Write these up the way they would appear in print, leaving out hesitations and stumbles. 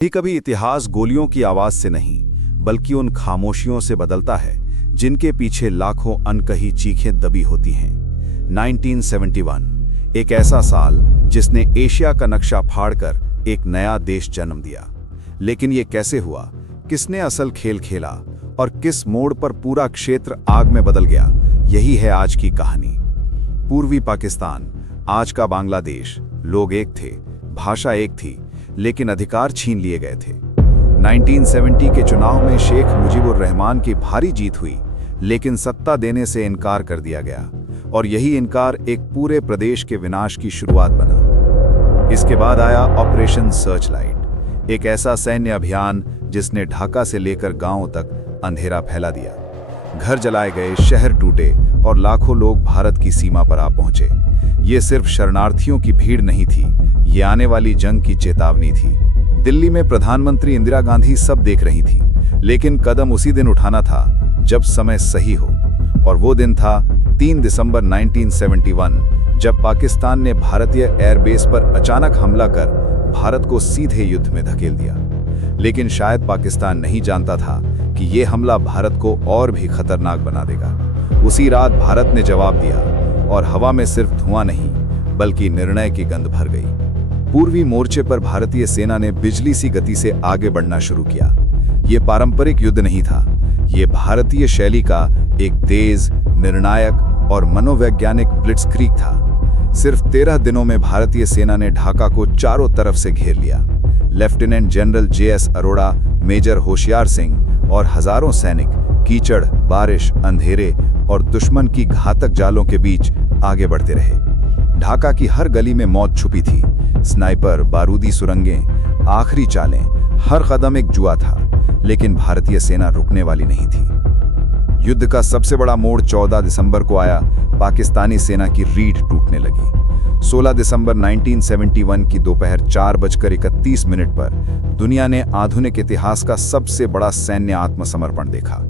कभी कभी इतिहास गोलियों की आवाज से नहीं बल्कि उन खामोशियों से बदलता है जिनके पीछे लाखों अनकही चीखें दबी होती हैं। 1971 एक ऐसा साल जिसने एशिया का नक्शा फाड़कर एक नया देश जन्म दिया। लेकिन ये कैसे हुआ, किसने असल खेल खेला और किस मोड़ पर पूरा क्षेत्र आग में बदल गया, यही है आज की कहानी। पूर्वी पाकिस्तान, आज का बांग्लादेश, लोग एक थे, भाषा एक थी, लेकिन अधिकार छीन लिए गए थे। 1970 के चुनाव में शेख मुजीबुर रहमान की भारी जीत हुई, लेकिन सत्ता देने से इनकार कर दिया गया और यही इनकार एक पूरे प्रदेश के विनाश की शुरुआत बना। इसके बाद आया ऑपरेशन सर्चलाइट, एक ऐसा सैन्य अभियान जिसने ढाका से लेकर गांवों तक अंधेरा फैला दिया। घर जलाए गए, शहर टूटे और लाखों लोग भारत की सीमा पर आ पहुंचे। ये सिर्फ शरणार्थियों की भीड़ नहीं थी, ये आने वाली जंग की चेतावनी थी। दिल्ली में प्रधानमंत्री इंदिरा गांधी सब देख रही थी, लेकिन कदम उसी दिन उठाना था जब समय सही हो। और वो दिन था 3 दिसंबर 1971, जब पाकिस्तान ने भारतीय एयरबेस पर अचानक हमला कर भारत को सीधे युद्ध में धकेल दिया। लेकिन शायद पाकिस्तान नहीं जानता था कि ये हमला भारत को और भी खतरनाक बना देगा। उसी रात भारत ने जवाब दिया और हवा में सिर्फ धुआं नहीं बल्कि निर्णय की गंध भर गई। पूर्वी मोर्चे पर भारतीय सेना ने बिजली सी गति से आगे बढ़ना शुरू किया। ये पारंपरिक युद्ध नहीं था, ये भारतीय शैली का एक तेज, निर्णायक और मनोवैज्ञानिक ब्लिट्जक्रीग था। सिर्फ 13 दिनों में भारतीय सेना ने ढाका को चारों तरफ से घेर लिया। Lieutenant general JS Arora, major Hoshiyar Singh और हजारों सैनिक कीचड़, बारिश, अंधेरे और दुश्मन की घातक जालों के बीच आगे बढ़ते रहे। ढाका की हर गली में मौत छुपी थी। स्नाइपर, बारूदी सुरंगें, आखिरी चालें, हर कदम एक जुआ था, लेकिन भारतीय सेना रुकने वाली नहीं थी। युद्ध का सबसे बड़ा मोड़ 14 दिसंबर को आया। पाकिस्तानी सेना की रीढ़ टूटने लगी। 16 दिसंबर 1971 की दोपहर 4:31 पर दुनिया ने आधुनिक इतिहास का सबसे बड़ा सैन्य आत्मसमर्पण देखा।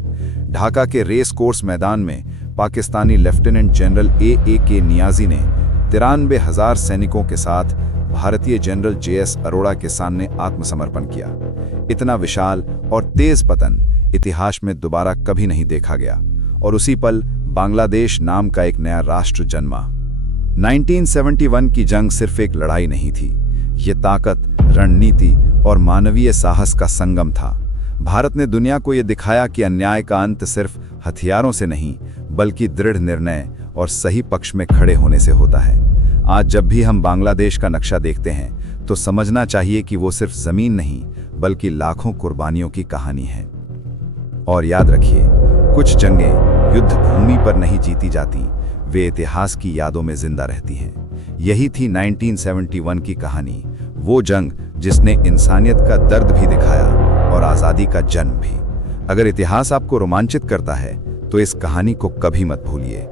ढाका के रेस कोर्स मैदान में Pakistani lieutenant general A.A.K. Niazi ने 93,000 सैनिकों के साथ भारतीय जनरल JS अरोड़ा के सामने आत्मसमर्पण किया। इतना विशाल और तेज पतन इतिहास में दोबारा कभी नहीं देखा गया और उसी पल बांग्लादेश नाम का एक नया राष्ट्र जन्मा। 1971 की जंग सिर्फ एक लड़ाई नहीं थी, ये ताकत, रणनीति और मानवीय साहस का संगम था। भारत ने दुनिया को यह दिखाया कि अन्याय का अंत सिर्फ हथियारों से नहीं बल्कि दृढ़ निर्णय और सही पक्ष में खड़े होने से होता है। आज जब भी हम बांग्लादेश का नक्शा देखते हैं तो समझना चाहिए कि वो सिर्फ जमीन नहीं बल्कि लाखों कुर्बानियों की कहानी है। और याद रखिए, कुछ जंगें युद्ध भूमि पर नहीं जीती जाती, वे इतिहास की यादों में जिंदा रहती हैं। यही थी 1971 की कहानी, वो जंग जिसने इंसानियत का दर्द भी दिखाया और आज़ादी का जन्म भी। अगर इतिहास आपको रोमांचित करता है तो इस कहानी को कभी मत भूलिए।